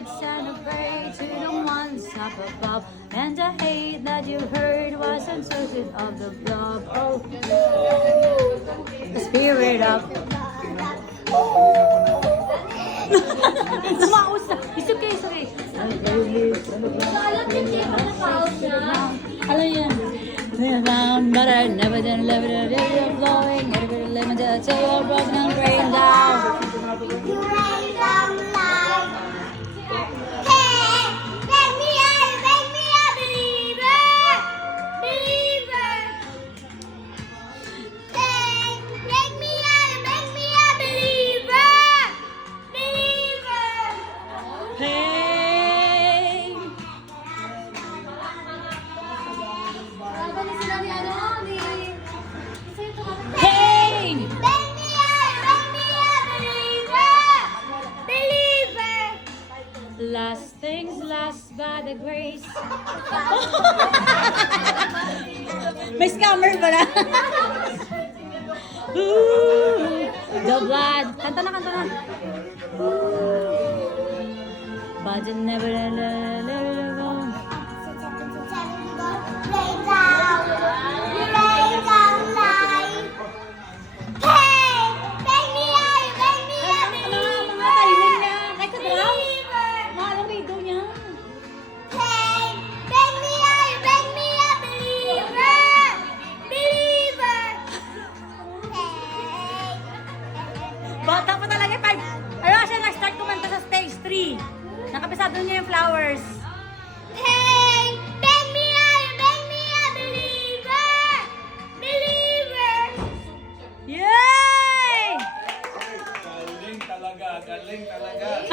birds and a prey to the ones up above. And the hate that you heard was a source of the blob. Oh, the spirit of. Mausa. It's okay, it's okay. Alam niyo, hindi ko na-count na. Ano yan? But I never did live it, it's blowing. Everybody live until you're broken and rain down. You rain down like. Hey, make me a believer, believer. Hey, make me a believer, believer. Hey! Bago na sila ni ano, ni... Hey! Make me a believer, believer. Last things last by the grace. May scammer pala. Ooh, the blood. Kanta na, kanta na. But you never Lay down, you lay down like. Hey, make me a mga tahimik na. Kahit sa drums. believer. Mahal ang video niya. Hey, make me a believer, believer. Hey. Bata pa talaga. Ayun siya nag-start kumanta sa stage 3. Nakapisado niya yung flowers.